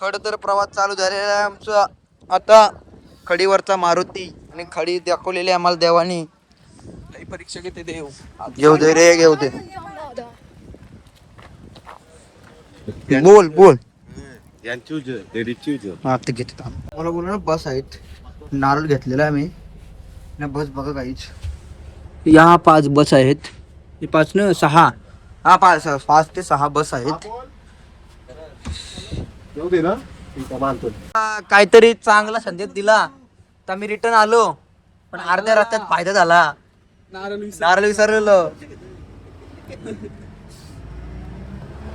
खड तर प्रवास चालू झालेला आहे आमचा. आता खडीवरचा मारुती आणि खडी दाखवलेली आम्हाला देवानी. परीक्षा घेते देव. घेऊ दे रे, घेऊ दे. बोल बोल. हा ते घेते. मला बोल ना, बस आहेत. नारळ घेतलेला आहे मी ना. बस बघा काहीच. या 5 बस आहेत. 5 न 6. हा 5 ते 6 बस आहेत. काहीतरी चांगला संदेश दिला तर मी रिटर्न आलो, पण अर्ध्या रस्त्यात फायदा झाला. नारळ विसरलेलो.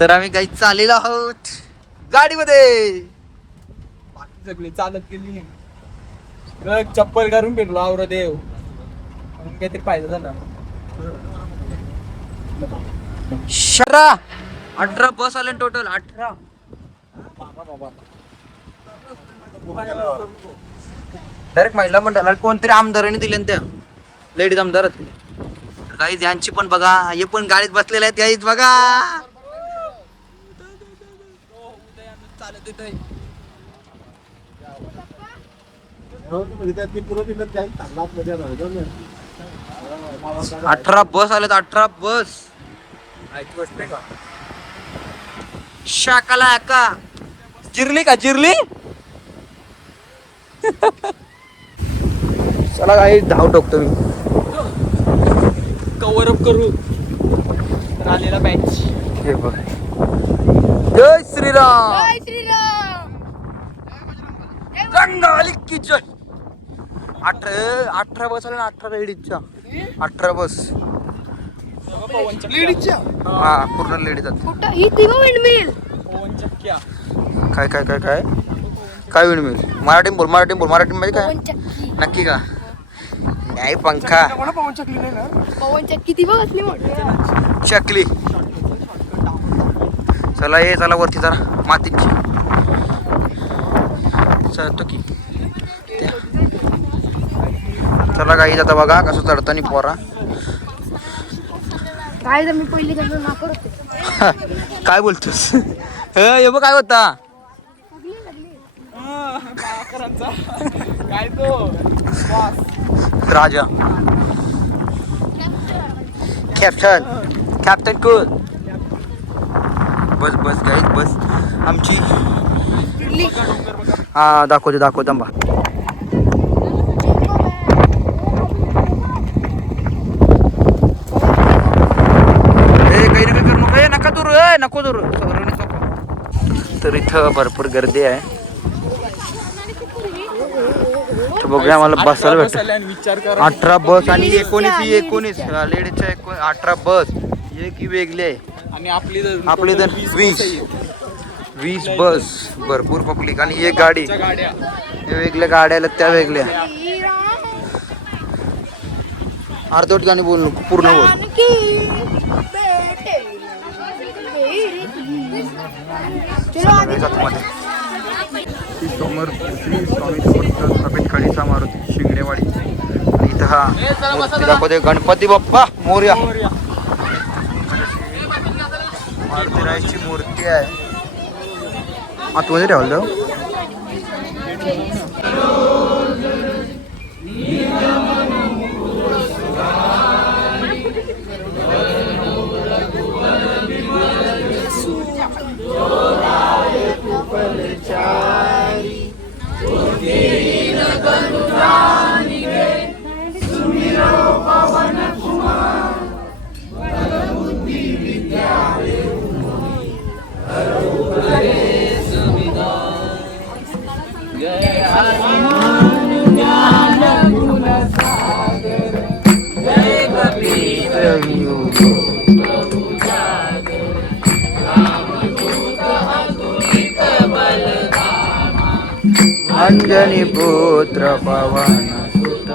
तर आम्ही काही चाललेलो आहोत गाडीमध्ये. सगळे चालत गेली. चप्पल करून भेटलो आवर देव, काहीतरी फायदा झाला. 18 बस आले टोटल. 18 डायरेक्ट महिला मंडळाला कोणतरी आमदारांनी दिले त्या लेडीज आमदार. काही यांची पण बघा, हे पण गाडीत बसलेले आहेत काहीच बघा. चालत येत 18 बस आलेत. 18 बस. शाकाला का जिरली का जिरली. चला काही धाव टाकतो मी. कव्हर अप करू तर आलेला बॅच. हे बघ. जय श्रीराम. जय श्रीराम. रंगाली की जय. 18 बस आले ना. 18 लेडीजच्या. 18 बस. लेडीजच्या हा पूर्ण लेडीज. कुठं ही दिवा विंडमिल. पवन चक्क्या. काय काय काय काय काय विण मिळेल. मराठी बोल, मराठी बोल. मराठी मध्ये काय पवन चक्की. नक्की का. नाही पंखा. पवन चक्की नाही ना. पवन चक्की दिवा असली मोठी. चकली. चला ये, चला वरती जरा मातीची. चढतो की. चला काही आता बघा कसं चढताना पोरा. काय तर मी पहिली कसं ना करते. काय बोलतोस. हे बघ काय होता. काय तो राजा. कॅप्टन. कॅप्टन कोण. बस बस गाईत बस आमची. हा दाखवते दाखवते आंबा. नको दूर. तर इथं भरपूर गर्दी आहे. तर बघूया आम्हाला बसायला भेटतं. विचार कर. 18 बस आणि 19 लेडीजच्या 18 बस. एक ही वेगळी आहे आणि आपली तर 20 बस. भरपूर पब्लिक आणि एक गाडी. गाड्या वेगळ्या गाड्या आल्या त्या वेगळ्या. अर्धवट गाणी बोल पूर्ण बोल. समोर श्री स्वामी समर्थ सफेद खडीचा मारुती शिंगडेवाडी. इथं हा मूर्ती दाखवते. गणपती बाप्पा मोरया. मारुतीरायाची मूर्ती आहे. आतमध्ये ठेवलं. अंजनी पुत्र पवन सुत.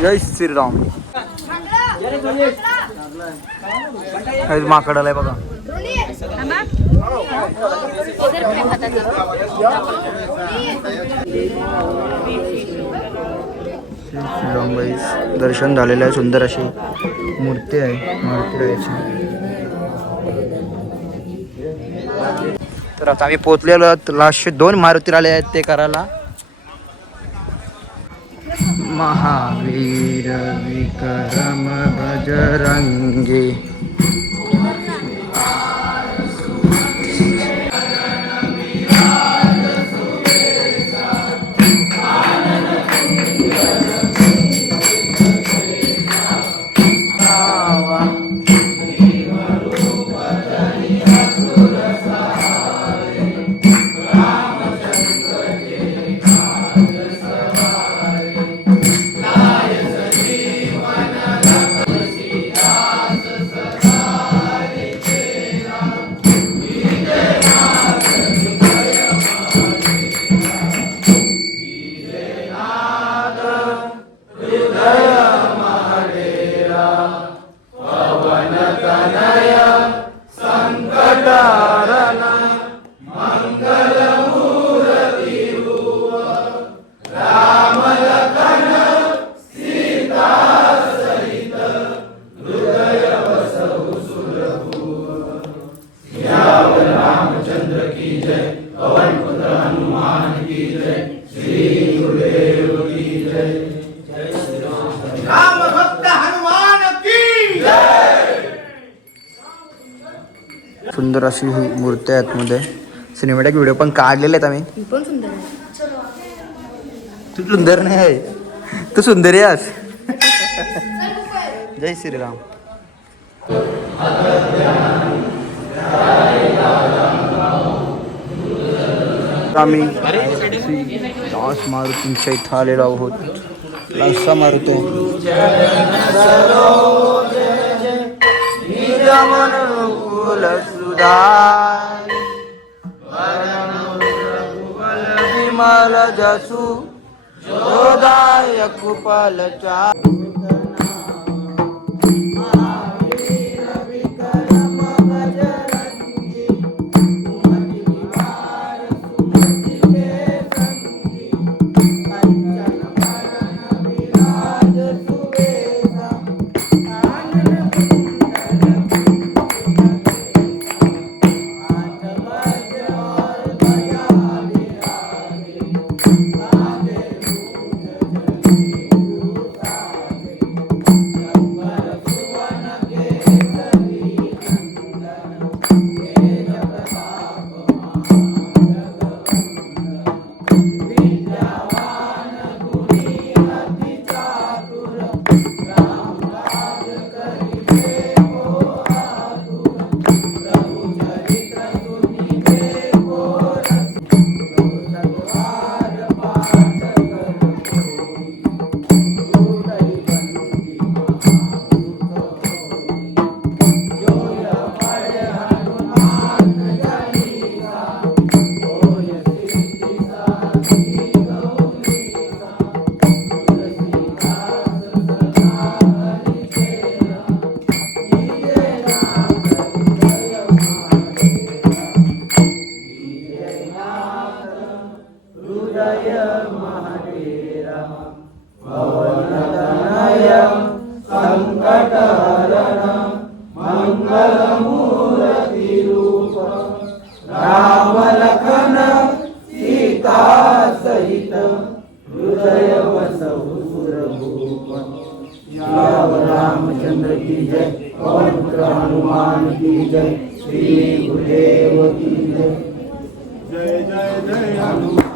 जय श्रीराम. माकड आलाय बघा. श्रीराम गाईस दर्शन झालेलं आहे. सुंदर अशी मूर्ती आहे मारुतीची. तर आता आम्ही पोचलेलो आहोत. लास्टचे 2 मारुती आले आहेत ते करायला. महावीर विक्रम बजरंगी. सुंदर अशी ही मूर्ती आहे आतमध्ये. सिनेमॅटिक व्हिडिओ पण काढलेले आहेत आम्ही. पण सुंदर आहे. तू सुंदर नाही आहे, तू सुंदरी आहेस. जय श्रीराम. आम्ही दास मारुतींच्या इथं आलेलो आहोत. लासा मारुती विमल जसू जोदायक पलचा. रामचंद्र की जय, पवन पुत्र हनुमान की जय, श्री गुरुदेव की जय। जय जय जय हनुमान।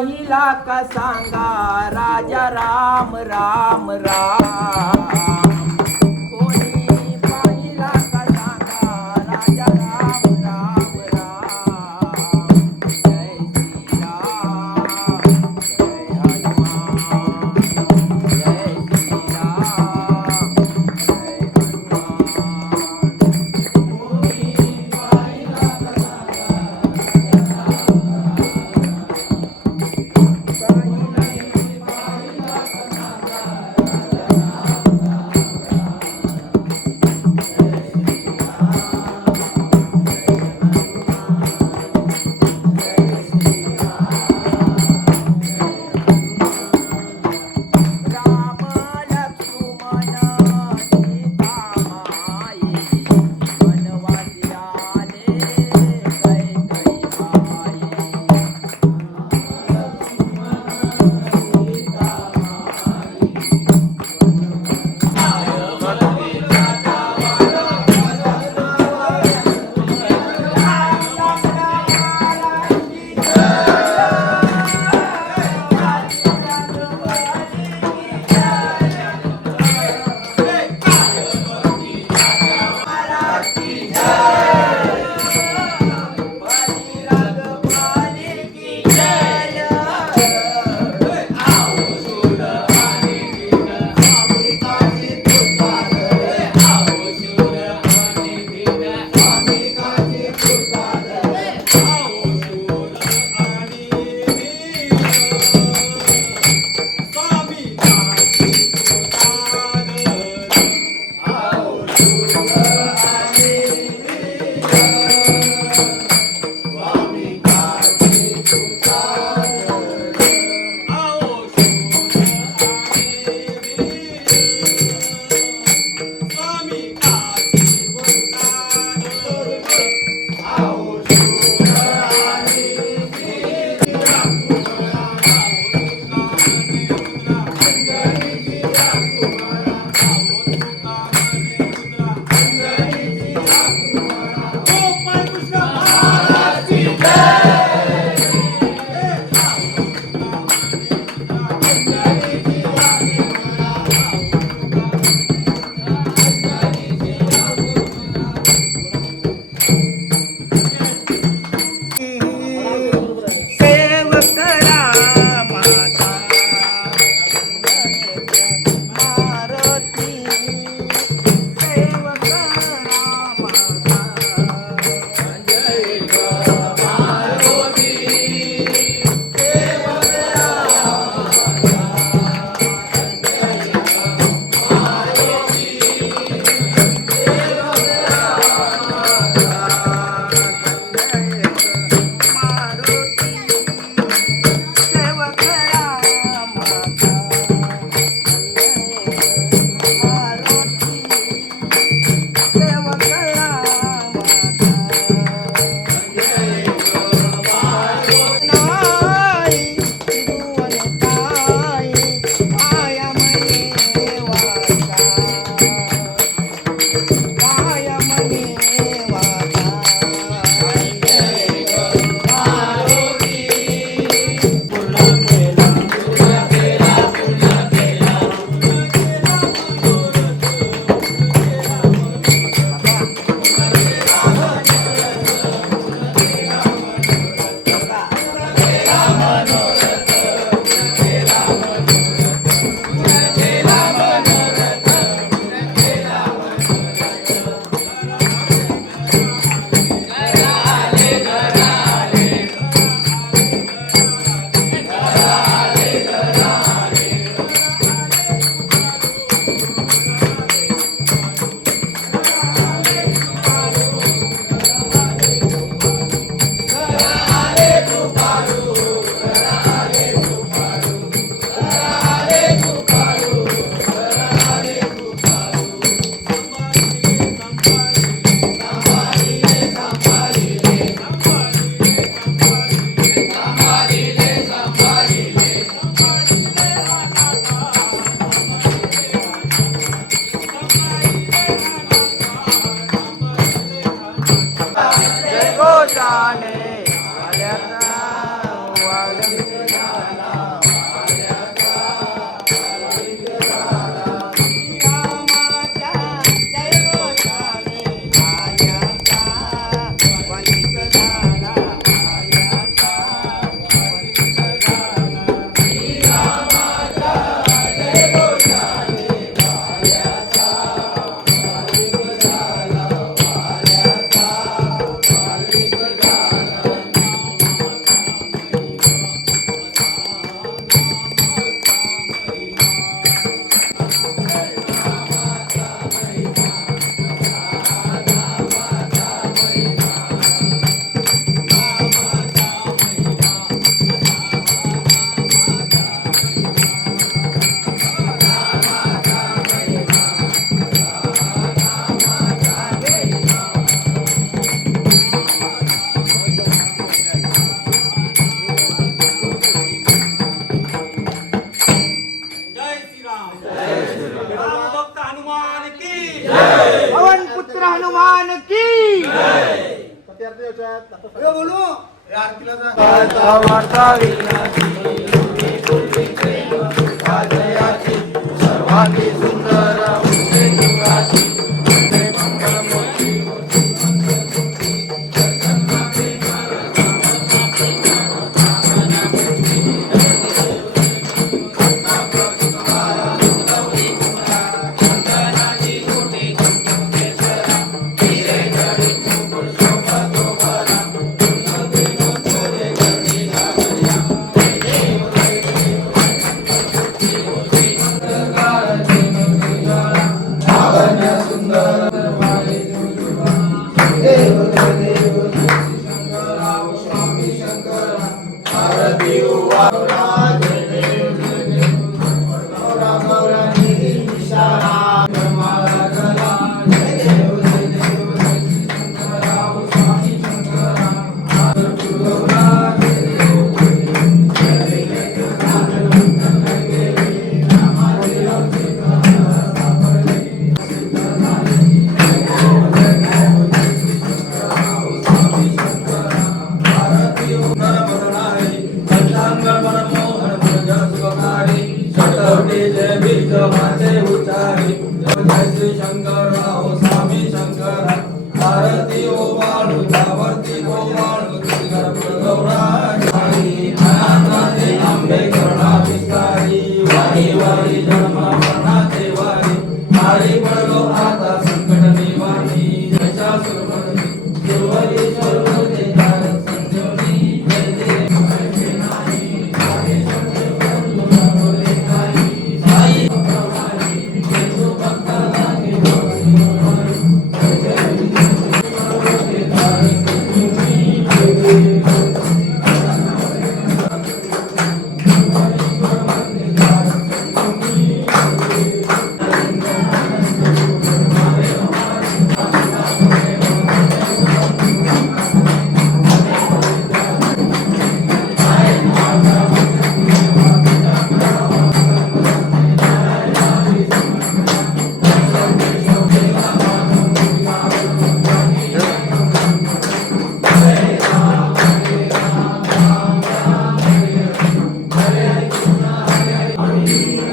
पाहिला का सांगा राजा राम राम राम कोणी पाहिला का सांगा राजा राम राम राम जय श्रीराम जय हनुमान जय श्रीराम जय हनुमान राम लक्ष्मण सीता माई वनवासी आले कैकई माई सेवक रामाचा मारुती सेवक रामाचा जाने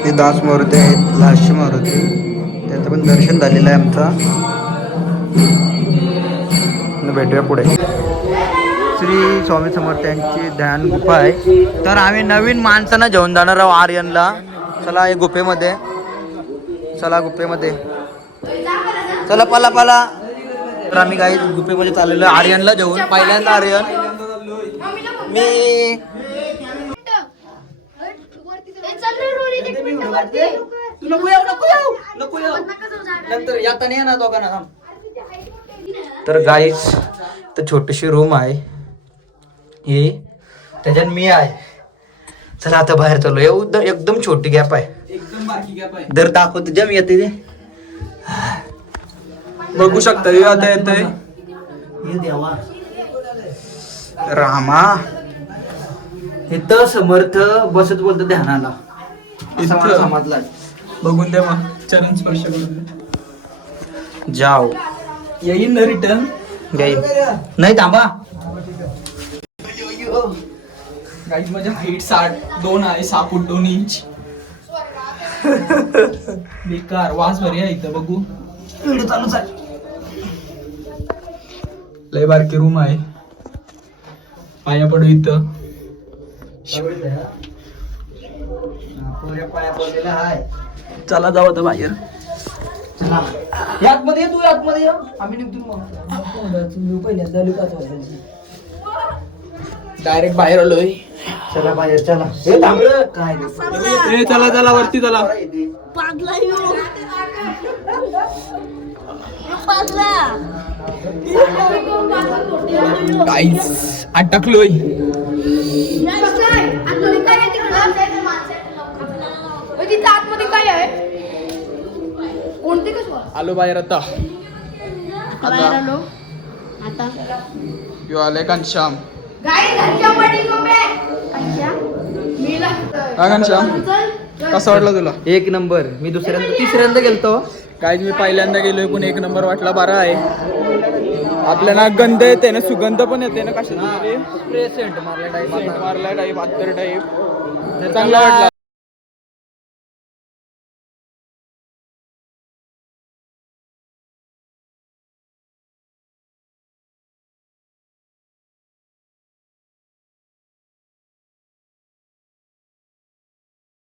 हे दास मारुती आहेत, लाशी मारुती, त्याचं पण दर्शन झालेलं आहे आमचं. भेटूया पुढे. श्री स्वामी समर्थ यांची ध्यान गुफा आहे. तर आम्ही नवीन माणसांना घेऊन जाणार आहोत आर्यनला. चला हे गुफेमध्ये, चला गुफेमध्ये, चला पला पला. तर आम्ही काही गुफेमध्ये चाललेलो आर्यनला घेऊन. पहिल्यांदा आर्यन मी नंतर येता नाही ना दोघांना. तर गाईस तर छोटीशी रूम आहे हे, त्याच्यात मी आहे. चला आता बाहेर चालू. एकदम छोटी गॅप आहे, एकदम बाकी गॅप आहे. दर दाखवतो जम येते ते. बघू शकता आता येतंय. रामा इथं समर्थ बसत बोलतो ध्यानाला. समजला. बघून द्या मग चरण स्पर्श करून जाओ. येईन ना रिटर्न. नाही थांबा. गाईज माझी हाईट 62 आहे, 6 फूट 2 इंच. बेकार वास भरी आहे इथं. बघू चालूच आहे. लय बारकी रूम आहे. पाया पडू इथं. चला जाऊ आता बाहेर. यातमध्ये तू यातमध्ये ये. आम्ही निघतो मग. डायरेक्ट बाहेर आलोय. चला बाहेर चला. हे थांबलं काय ए चला चला वरती चला. गाईस अटकलोय. आतमध्ये काय आहे? कोणते आलो बाहेर आता. बाहेर आलो आता. यो आले घनश्याम. हा घनश्याम कसं वाटलं तुला? एक नंबर. मी दुसऱ्यांदा तिसऱ्यांदा गेलतो. काय मी पहिल्यांदा गेलोय पण एक नंबर वाटला. बरा आहे. आपल्याला गंध येते ना, सुगंध पण येते ना कशाचा तरी. सेंट मारला टाईप, अत्तर टाईप. चांगला वाटला.